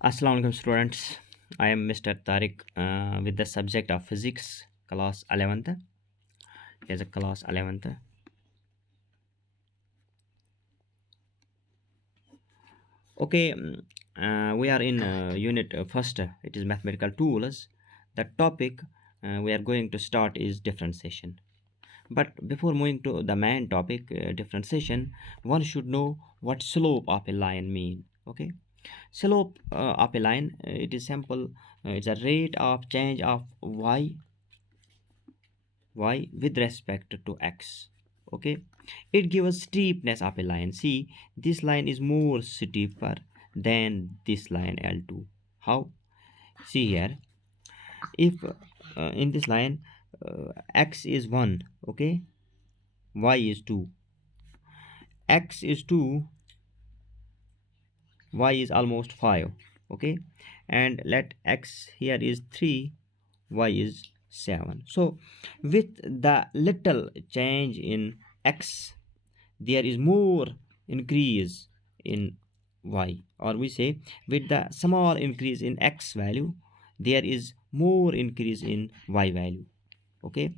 Assalamu alaikum students. I am Mr. Tariq with the subject of physics, class 11th. Here's a class 11th. Okay, we are in unit first. It is mathematical tools. The topic we are going to start is differentiation. But before moving to the main topic, differentiation, one should know what slope of a line mean. Okay, slope of a line, it is simple. It's a rate of change of y with respect to x. Okay, it gives steepness of a line. See, this line is more steeper than this line L2. How? See here, if in this line x is 1, okay, y is 2, x is 2, y is almost 5, okay, and let x here is 3, y is 7. So with the little change in x, there is more increase in y, or we say with the small increase in x value, there is more increase in y value. Okay,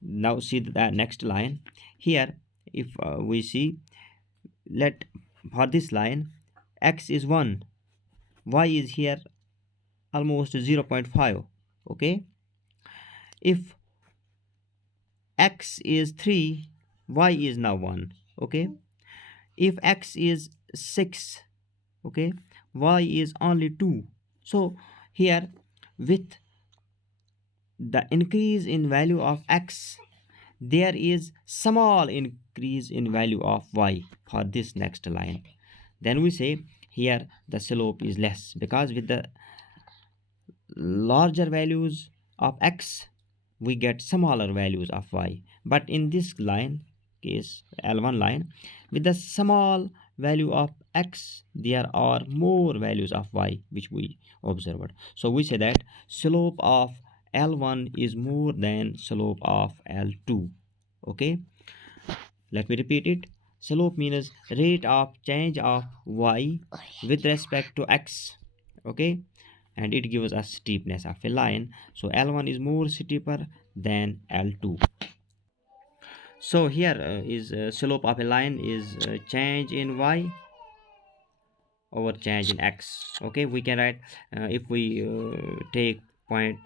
now see the next line here. If we see, let for this line x is 1, y is here almost 0.5. Okay, if x is 3, y is now 1. Okay, if x is 6, okay, y is only 2. So here, with the increase in value of x, there is small increase in value of y for this next line. Then we say here the slope is less, because with the larger values of x, we get smaller values of y. But in this line case, L1 line, with the small value of x, there are more values of y which we observed. So we say that slope of L1 is more than slope of L2. Okay, let me repeat it. Slope means rate of change of y with respect to x. Okay, and it gives us steepness of a line. So L1 is more steeper than L2. So here is slope of a line is change in y over change in x. Okay, we can write, if we take point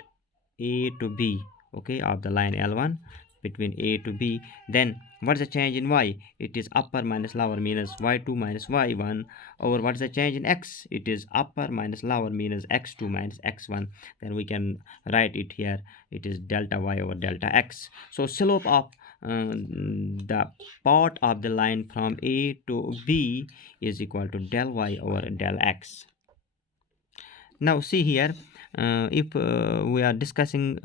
A to B, okay, of the line L1 between A to B, then what's the change in y? It is upper minus lower, means y2 minus y1, over what's the change in x? It is upper minus lower, means x2 minus x1. Then we can write it here, it is delta y over delta x. So slope of the part of the line from A to B is equal to del y over del x. Now see here, if we are discussing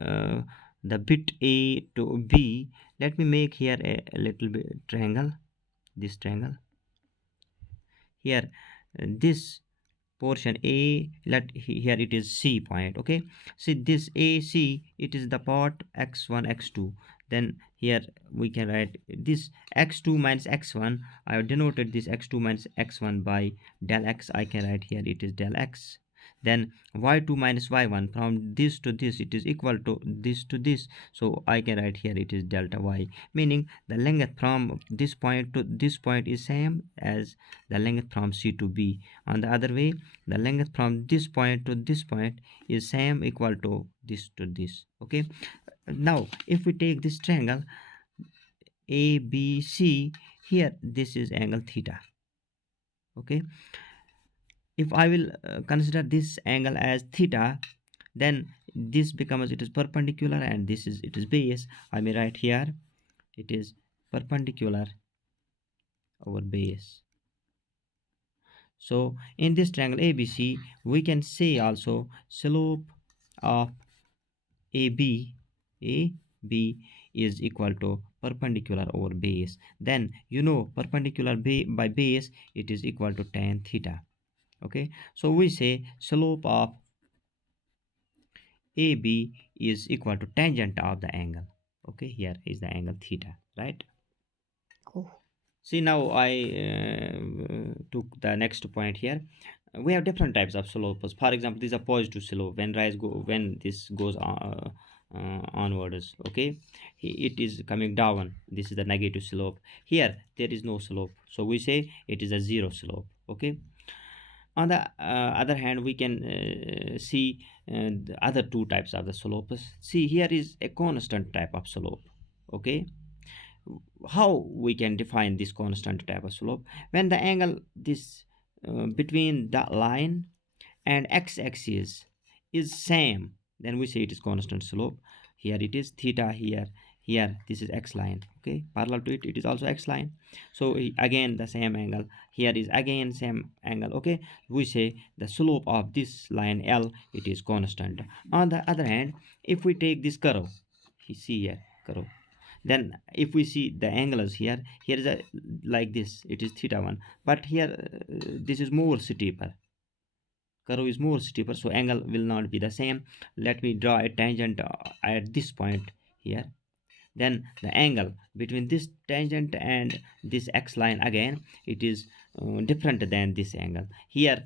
the bit A to B, let me make here a little bit triangle, this triangle here, this portion A, let here it is C point. Okay, see this AC, it is the part x1 x2. Then here we can write this x2 minus x1. I have denoted this x2 minus x1 by del x. I can write here it is del x. Then y2 minus y1, from this to this it is equal to this to this, so I can write here it is delta y, meaning the length from this point to this point is same as the length from C to B. On the other way, the length from this point to this point is same, equal to this to this. Okay, now if we take this triangle ABC, here this is angle theta. Okay, if I will consider this angle as theta, then this becomes, it is perpendicular, and this is, it is base. I may write here it is perpendicular over base. So in this triangle ABC, we can say also slope of AB AB is equal to perpendicular over base. Then you know perpendicular by base, it is equal to tan theta. Okay, so we say slope of AB is equal to tangent of the angle. Okay, here is the angle theta, right? See, now I took the next point here. we have different types of slopes. For example, this is a positive slope when when this goes onwards. Okay, it is coming down. This is the negative slope. Here there is no slope, so we say it is a zero slope. Okay. On the other hand, we can see the other two types of the slopes. See, here is a constant type of slope. Okay, how we can define this constant type of slope? When the angle this between the line and x-axis is same, then we say it is constant slope. Here it is theta, here this is x line. Okay, parallel to it, it is also x line. So again the same angle, here is again same angle. Okay, we say the slope of this line L, it is constant. On the other hand, if we take this curve, you see here curve, then if we see the angles here, here is a like this, it is theta 1, but here this is more steeper, curve is more steeper, so angle will not be the same. Let me draw a tangent at this point here. Then the angle between this tangent and this x line, again it is different than this angle here.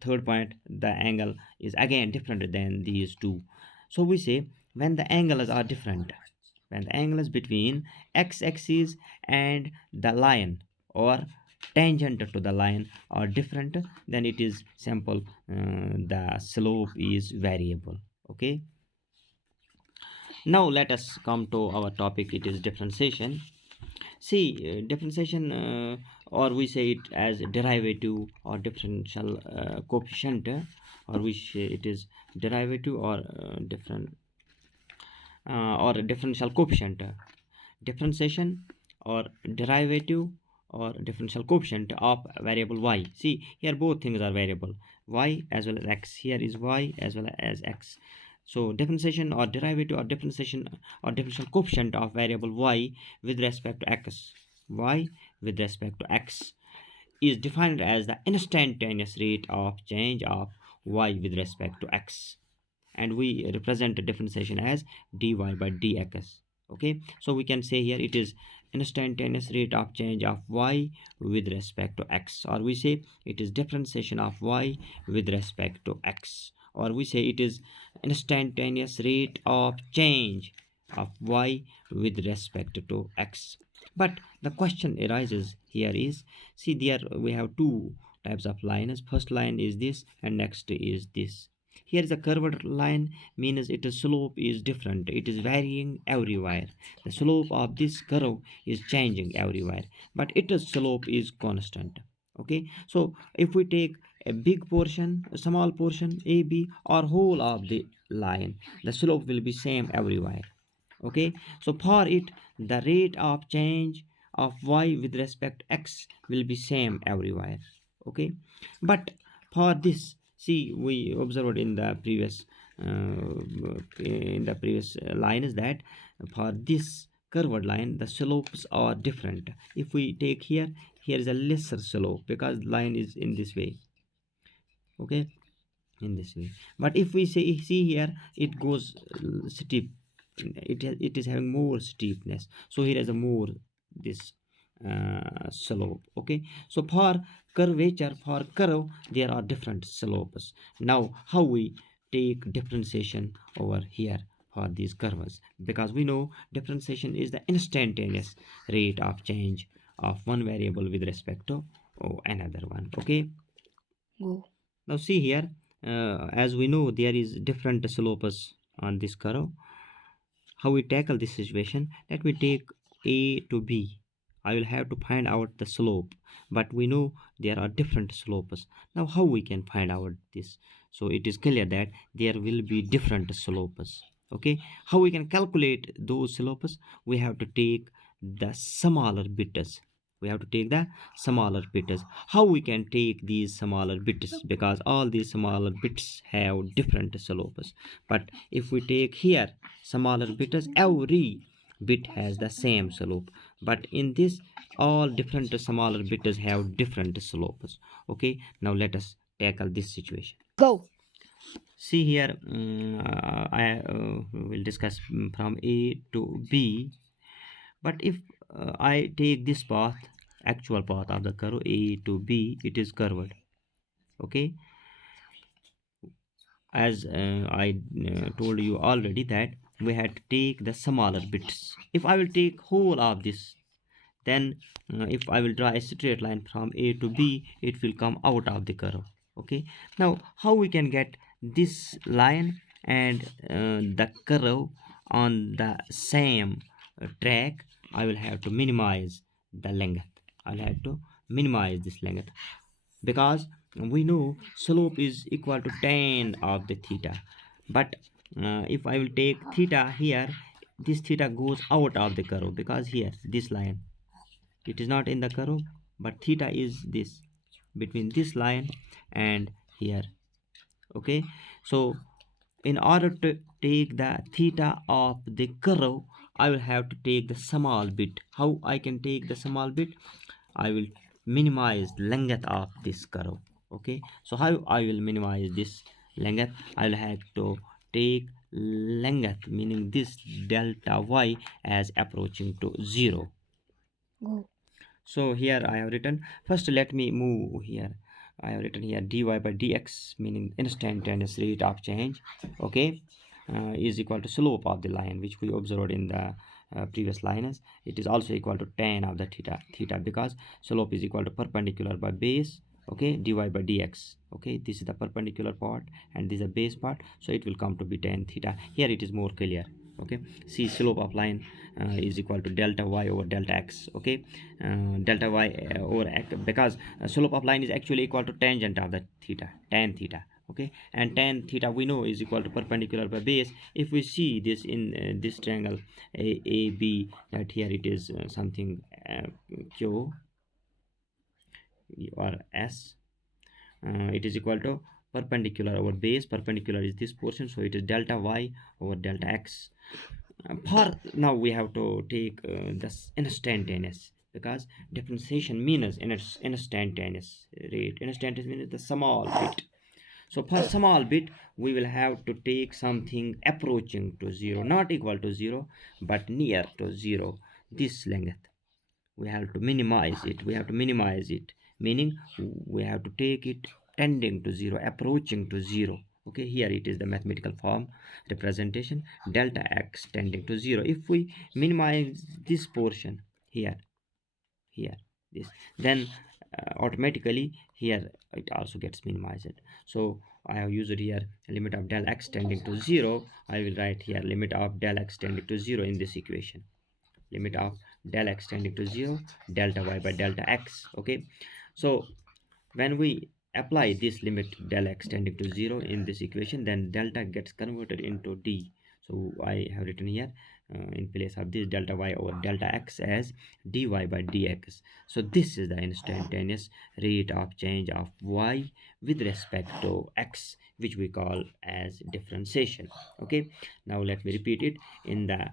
Third point, the angle is again different than these two. So we say when the angles are different, when the angles between x-axis and the line or tangent to the line are different, then it is simple, the slope is variable. Okay, now let us come to our topic, it is differentiation. See, differentiation, or we say it as derivative or differential coefficient, or we say it is derivative or different or differential coefficient. Differentiation or derivative or differential coefficient of variable y. See, here both things are variable, y as well as x. Here is y as well as x. So differentiation or derivative or differentiation or differential coefficient of variable y with respect to x, y with respect to x, is defined as the instantaneous rate of change of y with respect to x, and we represent the differentiation as dy by dx. Okay, so we can say here it is instantaneous rate of change of y with respect to x, or we say it is differentiation of y with respect to x, or we say it is instantaneous rate of change of y with respect to x. But the question arises here is, see there we have two types of lines. First line is this and next is this. Here is a curved line, means its slope is different, it is varying everywhere. The slope of this curve is changing everywhere, but its slope is constant. Okay, so if we take a big portion, a small portion, AB, or whole of the line, the slope will be same everywhere. Okay, so for it, the rate of change of y with respect x will be same everywhere. Okay, but for this, see, we observed in the previous line is that for this curved line the slopes are different. If we take here, here is a lesser slope because line is in this way. Okay, in this way, but if we say see here, it goes steep, it is having more steepness, so here is a more this slope. Okay, so for curvature, for curve, there are different slopes. Now how we take differentiation over here for these curves, because we know differentiation is the instantaneous rate of change of one variable with respect to another one. Okay, Go. now see here, as we know there is different slopes on this curve. How we tackle this situation? Let me take A to B. I will have to find out the slope, but we know there are different slopes. Now how we can find out this? So it is clear that there will be different slopes. Okay, how we can calculate those slopes? We have to take the smaller bits. We have to take the smaller bits. How we can take these smaller bits? Because all these smaller bits have different slopes. But if we take here smaller bits, every bit has the same slope, but in this all different smaller bits have different slopes. Okay, now let us tackle this situation. Go. See here, I will discuss from A to B. But if I take this path, actual path of the curve A to B, it is curved. Okay, as I told you already that we had to take the smaller bits. If I will take whole of this, then if I will draw a straight line from A to B, it will come out of the curve. Okay, now how we can get this line and the curve on the same track? I will have to minimize the length. I'll have to minimize this length, because we know slope is equal to tan of the theta. But if I will take theta here, this theta goes out of the curve, because here this line, it is not in the curve, but theta is this, between this line and here. Okay, so in order to take the theta of the curve, I will have to take the small bit. How I can take the small bit? I will minimize length of this curve. Okay, so how I will minimize this length? I will have to take length, meaning this delta y, as approaching to 0. Go. So here I have written, first let me move here. I have written here dy by dx, meaning instantaneous rate of change. Okay, is equal to slope of the line, which we observed in the previous lines. It is also equal to tan of the theta, because slope is equal to perpendicular by base. Okay, dy by dx. Okay, this is the perpendicular part and this is the base part, so it will come to be tan theta. Here it is more clear. Okay, see, slope of line is equal to delta y over delta x. Okay, delta y over x, because slope of line is actually equal to tangent of the theta, tan theta. Okay, and tan theta we know is equal to perpendicular by base. If we see this in this triangle AB, that here it is something q or s, it is equal to perpendicular over base. Perpendicular is this portion, so it is delta y over delta x. For now we have to take this instantaneous, because differentiation means instantaneous rate. Instantaneous means the small bit. So for small bit we will have to take something approaching to 0, not equal to 0, but near to 0. This length we have to minimize it. We have to minimize it, meaning we have to take it tending to 0, approaching to 0. Okay, here it is the mathematical form representation, delta x tending to 0. If we minimize this portion here, here, this, then automatically here it also gets minimized. So I have used here limit of del x tending to 0. I will write here limit of del x tending to 0 in this equation. Limit of del x tending to 0, delta y by delta x. Okay, so when we apply this limit del x tending to 0 in this equation, then delta gets converted into d. So I have written here in place of this delta y over delta x as dy by dx. So this is the instantaneous rate of change of y with respect to x, which we call as differentiation. Okay, now let me repeat it. In the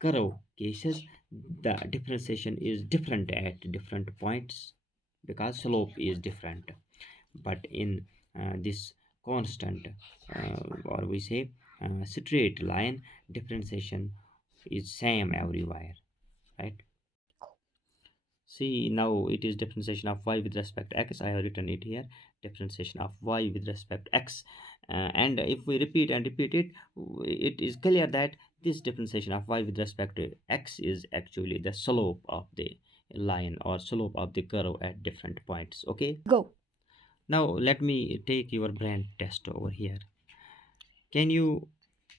curve cases, the differentiation is different at different points, because slope is different. But in this constant or we say straight line, differentiation is same everywhere, right? See, now it is differentiation of y with respect to x. I have written it here, differentiation of y with respect to x. And if we repeat and repeat it, it is clear that this differentiation of y with respect to x is actually the slope of the line or slope of the curve at different points. Okay, Go. now let me take your brain test over here. Can you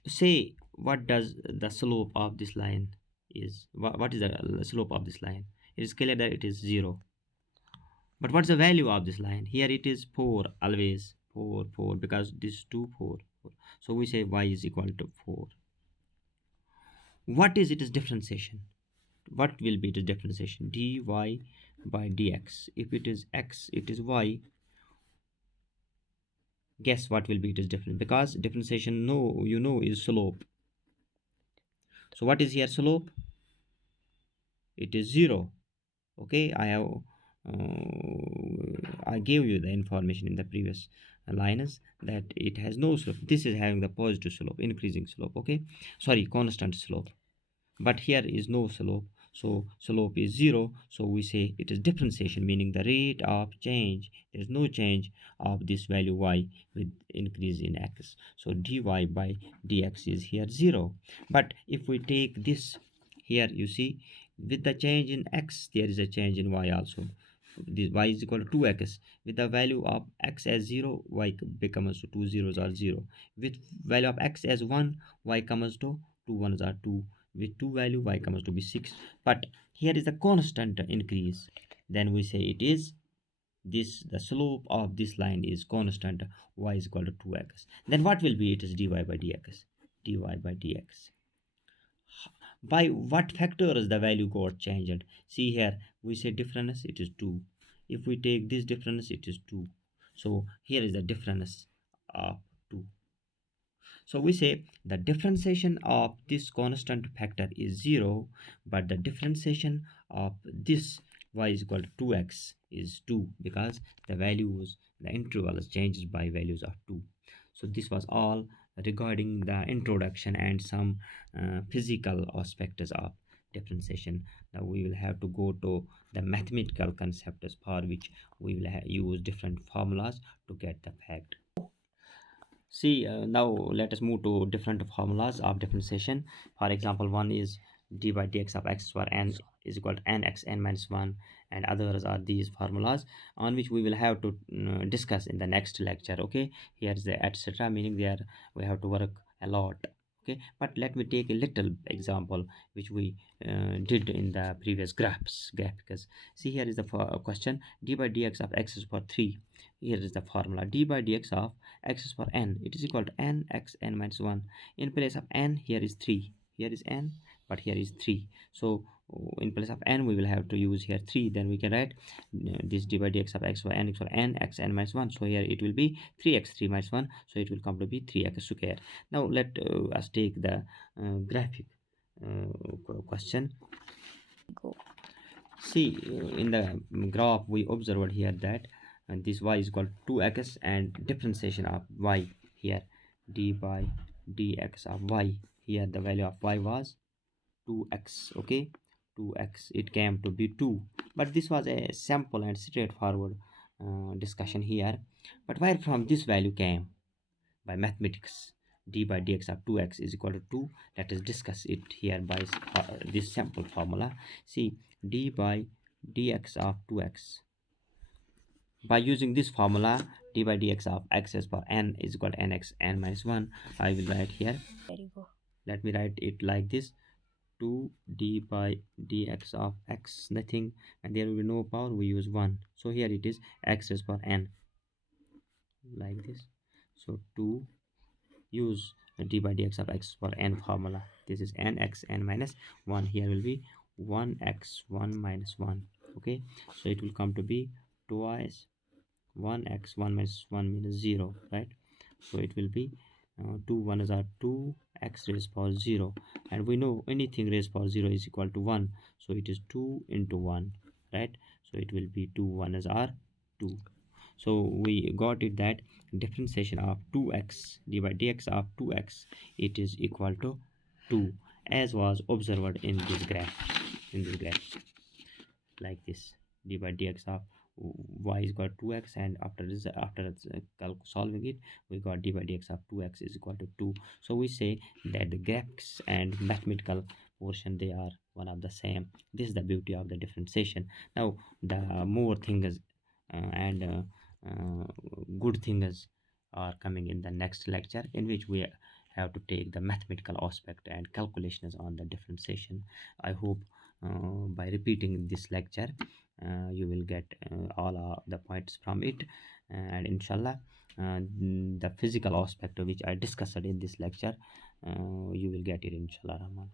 say what does the slope of this line is? What is the slope of this line? It is clear that it is 0. But what's the value of this line? Here it is 4, always 4, 4, because this 2, 4, 4. So we say y is equal to 4. What is its differentiation? What will be the differentiation? dy by dx. If it is x, it is y. Guess what will be its difference? Because differentiation, no, you know, is slope. So what is here slope? It is 0. Okay, I gave you the information in the previous lines that it has no slope. This is having the positive slope, increasing slope. Okay, sorry, constant slope, but here is no slope. so slope is 0, so we say it is differentiation, meaning the rate of change. There is no change of this value y with increase in x, so dy by dx is here 0. But if we take this here, you see, with the change in x there is a change in y also. This y is equal to 2x. With the value of x as 0, y becomes to 2 zeros are 0. With value of x as 1, y comes to 2 ones are 2. With 2 value, y comes to be 6. But here is the constant increase. Then we say it is this, the slope of this line is constant, y is equal to 2x. Then what will be? It is dy by dx. dy by dx. By what factors the value got changed? See here, we say difference, it is 2. If we take this difference, it is 2. So here is the difference of 2. So we say the differentiation of this constant factor is 0, but the differentiation of this y is equal to 2x is 2, because the values, the interval is changed by values of 2. So this was all regarding the introduction and some physical aspects of differentiation. Now we will have to go to the mathematical concepts, for which we will use different formulas to get the fact. See, now let us move to different formulas of differentiation. For example, one is d by dx of x for n is equal to nx n minus 1, and others are these formulas on which we will have to discuss in the next lecture. Okay, here is the etc, meaning there we have to work a lot. Okay, but let me take a little example which we did in the previous graphics. See, here is the question: d by dx of x is for 3. Here is the formula: d by dx of x is for n, it is equal to n x n minus 1. In place of n, here is 3, here is n, but here is 3. So in place of n we will have to use here 3. Then we can write this d by dx of x by n equal n x n minus 1. So here it will be 3x 3 minus 1, so it will come to be 3x square. Now let us take the graphic question. See, in the graph we observed here that this y is equal to 2x, and differentiation of y here, d by dx of y, here the value of y was 2x. Okay, 2x, it came to be 2. But this was a simple and straightforward discussion here. But where from this value came? By mathematics. D by dx of 2x is equal to 2. Let us discuss it here by this simple formula. See, d by dx of 2x, by using this formula, d by dx of x is for n is equal to nx n minus 1. I will write here. Let me write it like this: 2 d by dx of x, nothing, and there will be no power, we use 1. So here it is x is for n, like this. So 2, use d by dx of x for n formula. This is nx n minus 1. Here will be 1x 1 minus 1. Okay, so it will come to be twice 1x 1 minus 1 minus 0, right? So it will be 2 1s are 2, x raised power 0, and we know anything raised power 0 is equal to 1, so it is 2 into 1, right? So it will be 2 1s are 2. So we got it that differentiation of 2x d by dx of 2x, it is equal to 2, as was observed in this graph, like this: d by dx of y is equal to 2x, and after this, solving it, we got d by dx of 2x is equal to 2. So we say that the graphics and mathematical portion, they are one of the same. This is the beauty of the differentiation. Now the more things and good things are coming in the next lecture, in which we have to take the mathematical aspect and calculations on the differentiation. I hope by repeating this lecture you will get all the points from it, and inshallah the physical aspect which I discussed in this lecture, you will get it inshallah rahman.